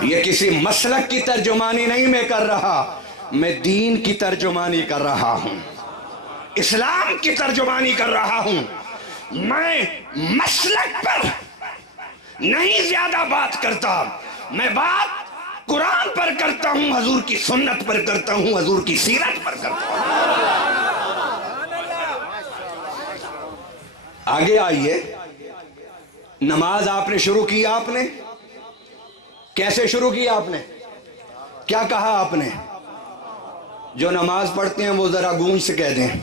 ये किसी मसलक की तर्जुमानी नहीं मैं कर रहा, मैं दीन की तर्जुमानी कर रहा हूं, इस्लाम की तर्जुमानी कर रहा हूं। मैं मसलक पर नहीं ज्यादा बात करता, मैं बात कुरान पर करता हूं, हजूर की सुन्नत पर करता हूं, हजूर की सीरत पर करता हूं। आगे आइए, नमाज आपने शुरू की, आपने कैसे शुरू की? आपने क्या कहा? आपने जो नमाज पढ़ते हैं वो जरा गूंज से कह दें,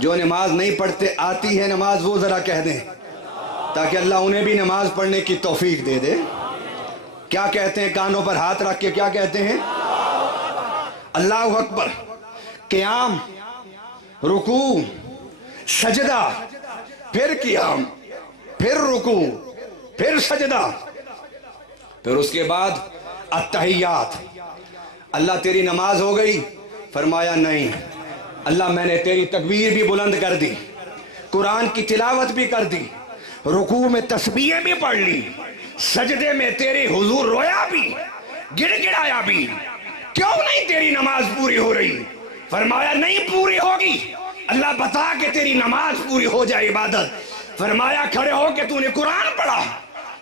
जो नमाज नहीं पढ़ते आती है नमाज वो जरा कह दें, ताकि अल्लाह उन्हें भी नमाज पढ़ने की तौफीक दे दे। क्या कहते हैं? कानों पर हाथ रख के क्या कहते हैं? अल्लाहु अकबर। क़याम, रुकू, सजदा, फिर क़याम, फिर रुकू, फिर सजदा, फिर उसके बाद अत्तहियात। अल्लाह तेरी नमाज हो गई? फरमाया नहीं। अल्लाह मैंने तेरी तकबीर भी बुलंद कर दी, कुरान की तिलावत भी कर दी, रुकू में तस्बीहें भी पढ़ ली, सजदे में तेरे हुजूर रोया भी, गिड़गिड़ाया भी। क्यों नहीं तेरी नमाज पूरी हो रही? फरमाया नहीं पूरी होगी। अल्लाह बता के तेरी नमाज पूरी हो जाए इबादत। फरमाया खड़े हो के तूने कुरान पढ़ा,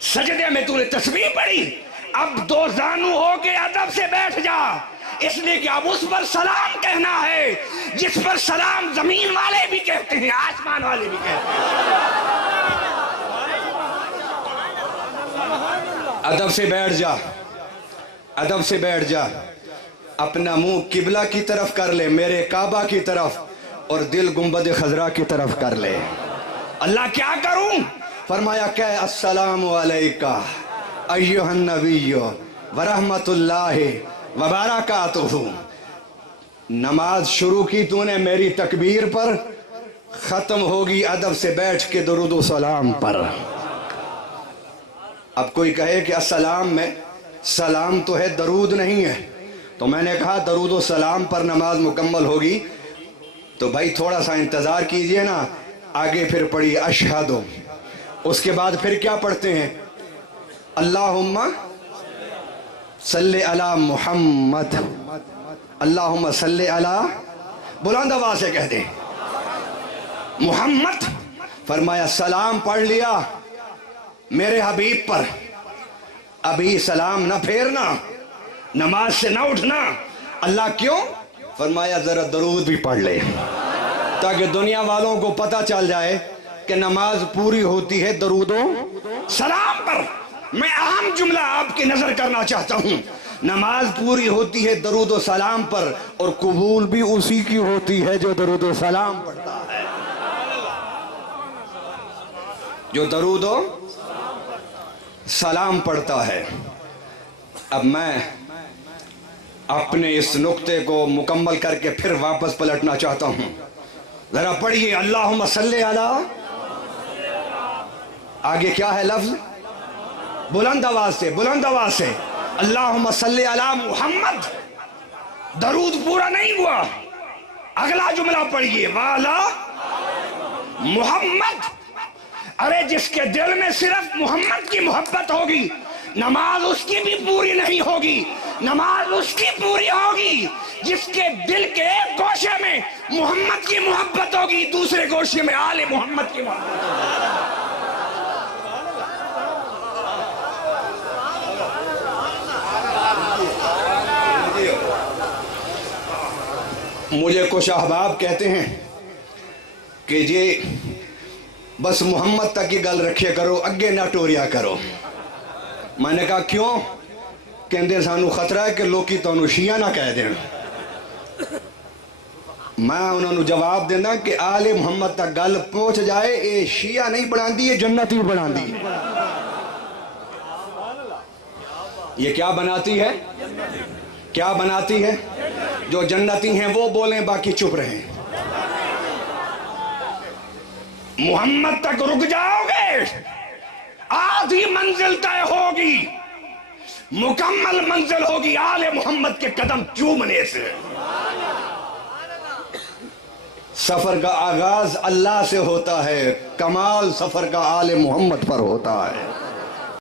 सजदे में तूने तस्बीह पढ़ी, अब दो जानू हो के अदब से बैठ जा, इसलिए कि अब उस पर सलाम कहना है जिस पर सलाम जमीन वाले भी कहते हैं, आसमान वाले भी कहते हैं। अदब से बैठ जा, अदब से बैठ जा, अपना मुंह किबला की तरफ कर ले, मेरे काबा की तरफ, और दिल गुंबद खजरा की तरफ कर ले। अल्लाह क्या करूं? फरमाया कह अस्सलामु अलैका अय्युहन नबिय्यो व रहमतुल्लाहि व बरकातुहू। नमाज शुरू की तूने मेरी तकबीर पर, खत्म होगी अदब से बैठ के दुरूद व सलाम पर। अब कोई कहे कि अस्सलाम में सलाम तो है, दरूद नहीं है, तो मैंने कहा दरूद व सलाम पर नमाज मुकम्मल होगी। तो भाई थोड़ा सा इंतजार कीजिए ना, आगे फिर पढ़िए अशहदु, उसके बाद फिर क्या पढ़ते हैं? अल्लाहुम्मा सल्ले अला मुहम्मद, अल्लाहुम्मा सल्ले अला, बुलंद आवाज से कह दे मुहम्मद। फरमाया सलाम पढ़ लिया मेरे हबीब पर, अभी सलाम ना फेरना, नमाज से ना उठना। अल्लाह क्यों? फरमाया जरा दरूद भी पढ़ ले, ताकि दुनिया वालों को पता चल जाए कि नमाज पूरी होती है दरूदों सलाम पर। मैं अहम जुमला आपकी नजर करना चाहता हूं, नमाज पूरी होती है दरूद सलाम पर, और कबूल भी उसी की होती है जो दरूद सलाम पढ़ता है, जो दरूद सलाम पढ़ता है। अब मैं अपने इस नुक्ते को मुकम्मल करके फिर वापस पलटना चाहता हूं। जरा पढ़िए अल्लाहुम्मा सल्ले अला, आगे क्या है लफ्ज? बुलंद आवाज से, बुलंद आवाज से अल्लाहुम्मा सल्ले अला मुहम्मद। दरूद पूरा नहीं हुआ, अगला जुमला पढ़िए वाला मुहम्मद। अरे जिसके दिल में सिर्फ मोहम्मद की मोहब्बत होगी, नमाज उसकी भी पूरी नहीं होगी। नमाज उसकी पूरी होगी जिसके दिल के एक गोशे में मोहम्मद की मोहब्बत होगी, दूसरे गोशे में आले मोहम्मद की मोहब्बत होगी। मुझे कुछ अहबाब कहते हैं कि ये बस मोहम्मद तक की गल रखे करो, अगे ना टोरिया करो। मैंने कहा क्यों? कहते सानू खतरा है कि लोग तुहानू शिया ना कह दें। मैं उन्होंने जवाब देना कि आले मुहम्मद तक गल पहुंच जाए, ये शिया नहीं बनाती, ये जन्नती बनाती है। ये क्या बनाती है? क्या बनाती है? जो जन्नती हैं वो बोलें, बाकी चुप रहें। मोहम्मद तक रुक जाओगे, आधी मंजिल तय होगी, मुकम्मल मंजिल होगी आले मोहम्मद के कदम चूमने से। सफर का आगाज अल्लाह से होता है, कमाल सफर का आले मोहम्मद पर होता है।